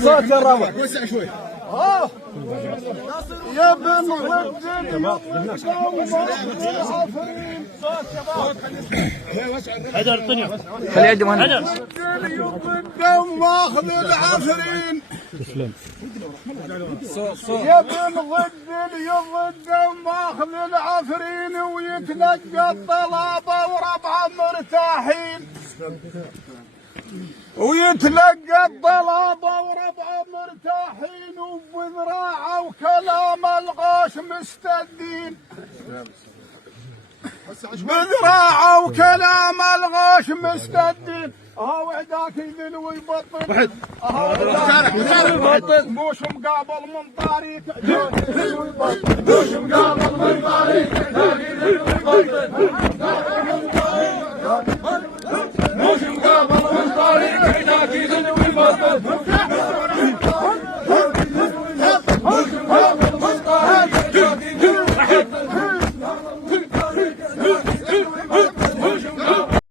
صوت يا الرابع وسع شوي. يا بن ضد حجر الدنيا خلي يدهم هنا. القوم ماخذ العفرين. يا بن ضد القوم ماخذ العفرين ويتلقى الطلبه وربعه مرتاحين. ويتلقى الطلبه وربعه مرتاحين وبذراعه وكلام الغاش مستدين. بذراعه وكلام الغاش مستدين. ها وعداك يذل ويبطل. ها وعداك يذل ويبطل. موش مقابل من طريق موش مقابل من طريق